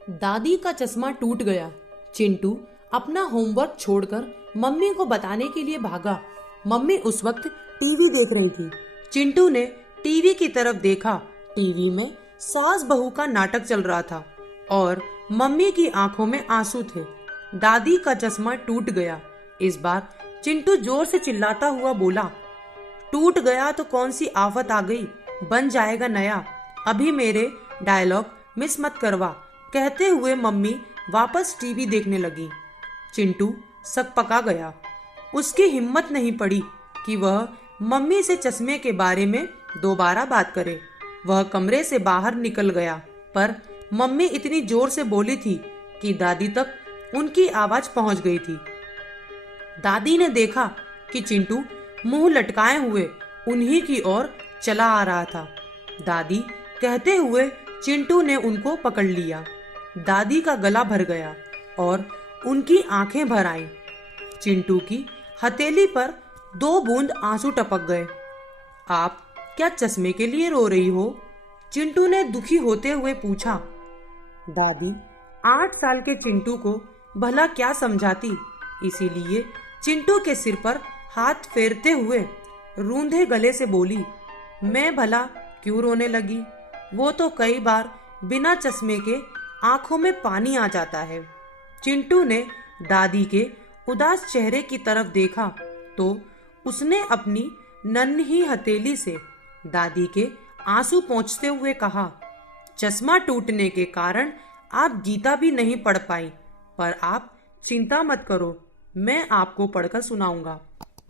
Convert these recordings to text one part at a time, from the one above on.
दादी का चश्मा टूट गया। चिंटू अपना होमवर्क छोड़कर मम्मी को बताने के लिए भागा। मम्मी उस वक्त टीवी देख रही थी। चिंटू ने टीवी की तरफ देखा। टीवी में सास बहू का नाटक चल रहा था और मम्मी की आंखों में आंसू थे। दादी का चश्मा टूट गया। इस बार चिंटू जोर से चिल्लाता हुआ बोला, टूट गया तो कौन सी आफत आ गई, बन जाएगा नया। अभी मेरे डायलॉग मिस मत करवा। कहते हुए मम्मी वापस टीवी देखने लगी। चिंटू सकपका गया। उसकी हिम्मत नहीं पड़ी कि वह मम्मी से चश्मे के बारे में दोबारा बात करे। वह कमरे से बाहर निकल गया, पर मम्मी इतनी जोर से बोली थी कि दादी तक उनकी आवाज पहुंच गई थी। दादी ने देखा कि चिंटू मुंह लटकाए हुए उन्हीं की ओर चला आ रहा था। दादी कहते हुए चिंटू ने उनको पकड़ लिया। दादी का गला भर गया और उनकी आंखें भर आईं। चिंटू की हथेली पर 2 बूंद आंसू टपक गए। आप क्या चश्मे के लिए रो रही हो? चिंटू ने दुखी होते हुए पूछा। दादी 8 साल के चिंटू को भला क्या समझाती, इसीलिए चिंटू के सिर पर हाथ फेरते हुए रूंधे गले से बोली, मैं भला क्यों रोने लगी? वो तो कई बार बिना चश्मे के आंखों में पानी आ जाता है। चिंटू ने दादी के उदास चेहरे की तरफ देखा तो उसने अपनी नन्ही हथेली से दादी के आंसू पोंछते हुए कहा, चश्मा टूटने के कारण आप गीता भी नहीं पढ़ पाई, पर आप चिंता मत करो, मैं आपको पढ़कर सुनाऊंगा।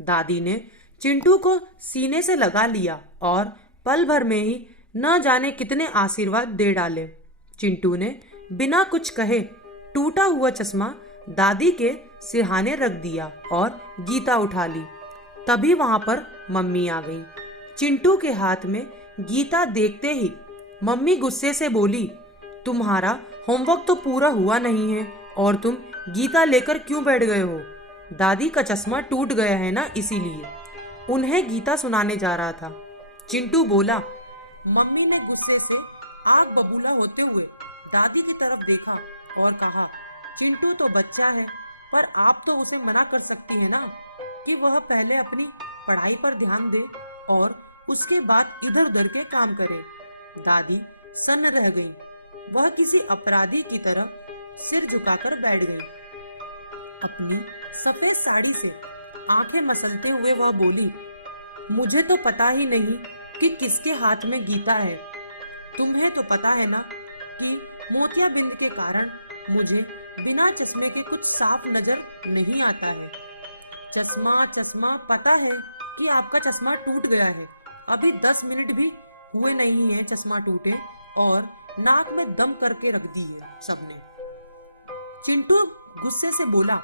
दादी ने चिंटू को सीने से लगा लिया और पल भर में ही न जाने कितने आशीर्वाद दे डाले। चिंटू ने बिना कुछ कहे टूटा हुआ चश्मा दादी के सिरहाने रख दिया और गीता उठा ली। तभी वहां पर मम्मी आ गई। चिंटू के हाथ में गीता देखते ही मम्मी गुस्से से बोली, तुम्हारा होमवर्क तो पूरा हुआ नहीं है और तुम गीता लेकर क्यों बैठ गए हो? दादी का चश्मा टूट गया है ना, इसीलिए उन्हें गीता सुनाने जा रहा था। चिंटू बोला। मम्मी ने गुस्से से आग बबूला होते हुए दादी की तरफ देखा और कहा, चिंटू तो बच्चा है, पर आप तो उसे मना कर सकती हैं ना कि वह पहले अपनी पढ़ाई पर ध्यान दे और उसके बाद इधर उधर के काम करे। दादी सन्न रह गई। वह किसी अपराधी की तरह सिर झुकाकर बैठ गई। अपनी सफेद साड़ी से आंखें मसलते हुए वह बोली, मुझे तो पता ही नहीं कि किसके हाथ में गीता है। तुम्हें तो पता है ना कि मोतियाबिंद के कारण मुझे बिना चश्मे के कुछ साफ नजर नहीं आता है। चश्मा चश्मा, पता है कि आपका चश्मा टूट गया है। अभी 10 मिनट भी हुए नहीं हैं चश्मा टूटे और नाक में दम करके रख दी है सबने। चिंटू गुस्से से बोला,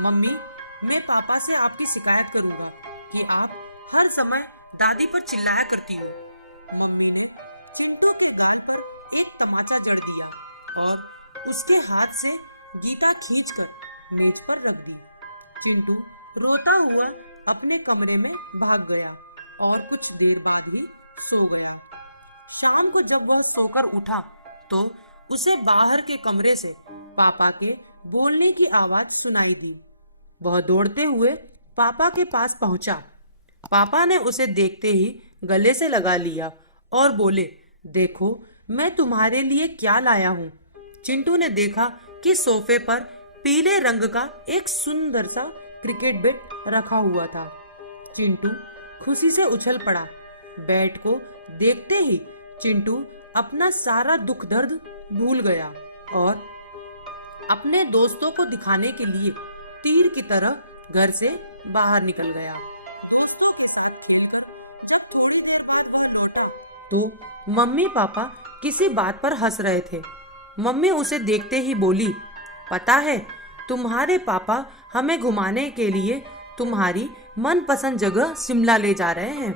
मम्मी मैं पापा से आपकी शिकायत करूंगा कि आप हर समय दादी पर चिल्लाया करती हो। मम्मी ने चिंटू के गाल पर एक तमाचा जड़ दिया और उसके हाथ से गीता खींचकर मेज पर रख दी। चिंटू रोता हुआ अपने कमरे में भाग गया और कुछ देर बाद ही सो गया। शाम को जब वह सोकर उठा तो उसे बाहर के कमरे से पापा के बोलने की आवाज सुनाई दी। वह दौड़ते हुए पापा के पास पहुंचा। पापा ने उसे देखते ही गले से लगा लिया और बोले, देखो मैं तुम्हारे लिए क्या लाया हूँ। चिंटू ने देखा कि सोफे पर पीले रंग का एक सुंदर सा क्रिकेट बैट रखा हुआ था। चिंटू खुशी से उछल पड़ा। बैट को देखते ही चिंटू अपना सारा दुख दर्द भूल गया और अपने दोस्तों को दिखाने के लिए तीर की तरह घर से बाहर निकल गया। दोस्तों के साथ खेलकर जब थोड़ी देर बाद वह लौटा तो मम्मी पापा किसी बात पर हंस रहे थे। मम्मी उसे देखते ही बोली, पता है तुम्हारे पापा हमें घुमाने के लिए तुम्हारी मनपसंद जगह शिमला ले जा रहे हैं।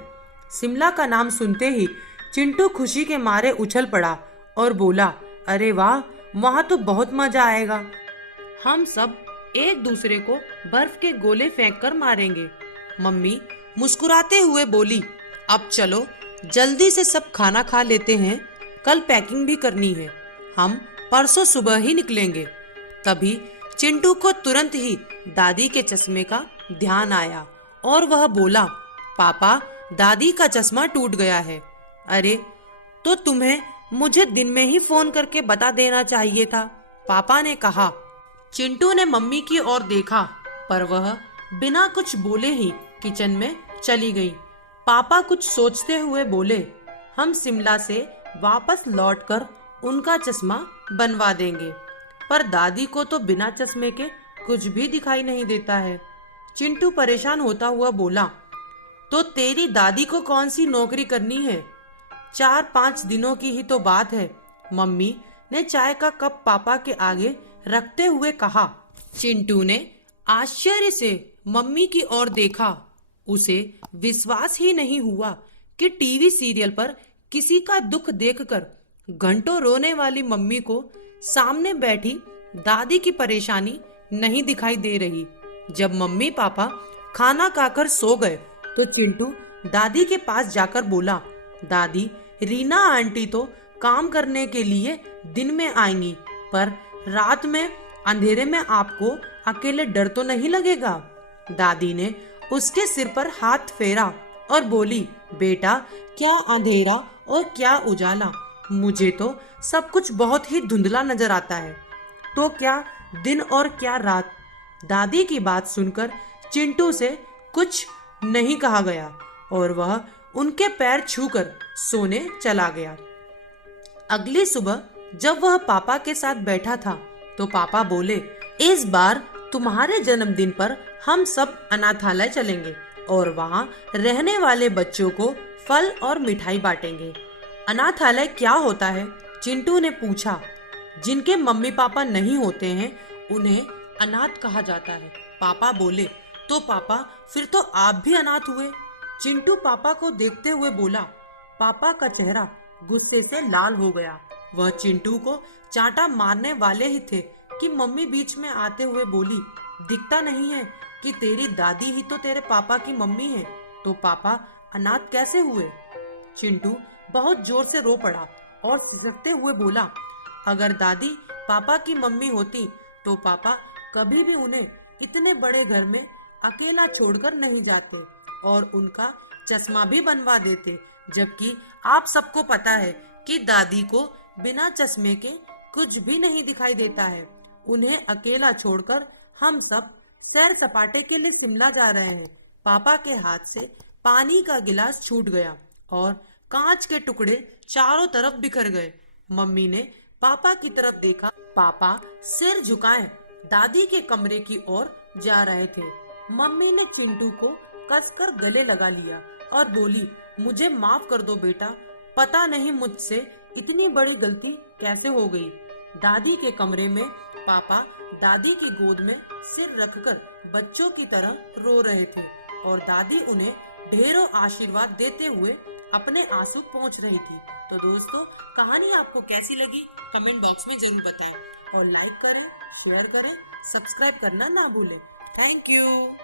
शिमला का नाम सुनते ही चिंटू खुशी के मारे उछल पड़ा और बोला, अरे वाह, वहाँ तो बहुत मजा आएगा। हम सब एक दूसरे को बर्फ के गोले फेंक कर मारेंगे। मम्मी मुस्कुराते हुए बोली, अब चलो जल्दी से सब खाना खा लेते हैं, कल पैकिंग भी करनी है। हम परसों सुबह ही निकलेंगे। तभी चिंटू को तुरंत ही दादी के चश्मे का ध्यान आया और वह बोला, पापा, दादी का चश्मा टूट गया है। अरे, तो तुम्हें मुझे दिन में ही फोन करके बता देना चाहिए था, पापा ने कहा। चिंटू ने मम्मी की ओर देखा, पर वह बिना कुछ बोले ही किचन में चली गई। पापा कुछ सोचते हुए बोले, हम शिमला से वापस लौटकर उनका चश्मा बनवा देंगे, पर दादी को तो बिना चश्मे के कुछ भी दिखाई नहीं देता है। चिंटू परेशान होता हुआ बोला, तो तेरी दादी को कौन सी नौकरी करनी है? 4-5 दिनों की ही तो बात है, मम्मी ने चाय का कप पापा के आगे रखते हुए कहा। चिंटू ने आश्चर्य से मम्मी की ओर देखा। उसे विश्वास ही नहीं हुआ कि टीवी सीरियल पर किसी का दुख देखकर घंटों रोने वाली मम्मी को सामने बैठी दादी की परेशानी नहीं दिखाई दे रही। जब मम्मी पापा खाना खाकर सो गए तो चिंटू दादी के पास जाकर बोला, दादी, रीना आंटी तो काम करने के लिए दिन में आएंगी, पर रात में अंधेरे में आपको अकेले डर तो नहीं लगेगा? दादी ने उसके सिर पर हाथ फेरा और बोली, बेटा, क्या अंधेरा और क्या उजाला, मुझे तो सब कुछ बहुत ही धुंधला नजर आता है, तो क्या दिन और क्या रात। दादी की बात सुनकर चिंटू से कुछ नहीं कहा गया और वह उनके पैर छूकर सोने चला गया। अगली सुबह जब वह पापा के साथ बैठा था तो पापा बोले, इस बार तुम्हारे जन्मदिन पर हम सब अनाथालय चलेंगे और वहाँ रहने वाले बच्चों को फल और मिठाई बांटेंगे। अनाथालय क्या होता है? चिंटू ने पूछा। जिनके मम्मी पापा नहीं होते हैं उन्हें अनाथ कहा जाता है, पापा बोले। तो पापा, फिर तो आप भी अनाथ हुए? चिंटू पापा को देखते हुए बोला। पापा का चेहरा गुस्से से लाल हो गया। वह चिंटू को चांटा मारने वाले ही थे कि मम्मी बीच में आते हुए बोली, दिखता नहीं है कि तेरी दादी ही तो तेरे पापा की मम्मी है, तो पापा अनाथ कैसे हुए? चिंटू बहुत जोर से रो पड़ा और सिसकते हुए बोला, अगर दादी पापा की मम्मी होती तो पापा कभी भी उन्हें इतने बड़े घर में अकेला छोड़कर नहीं जाते और उनका चश्मा भी बनवा देते, जबकि आप सबको पता है कि दादी को बिना चश्मे के कुछ भी नहीं दिखाई देता है। उन्हें अकेला छोड़कर हम सब सैर सपाटे के लिए शिमला जा रहे हैं। पापा के हाथ से पानी का गिलास छूट गया और कांच के टुकड़े चारों तरफ बिखर गए। मम्मी ने पापा की तरफ देखा। पापा सिर झुकाए दादी के कमरे की ओर जा रहे थे। मम्मी ने चिंटू को कसकर गले लगा लिया और बोली, मुझे माफ कर दो बेटा, पता नहीं मुझसे इतनी बड़ी गलती कैसे हो गई। दादी के कमरे में पापा दादी की गोद में सिर रखकर बच्चों की तरह रो रहे थे और दादी उन्हें ढेरों आशीर्वाद देते हुए अपने आंसू पोंछ रही थी। तो दोस्तों, कहानी आपको कैसी लगी कमेंट बॉक्स में जरूर बताएं और लाइक करें, शेयर करें, सब्सक्राइब करना ना भूलें। Thank you.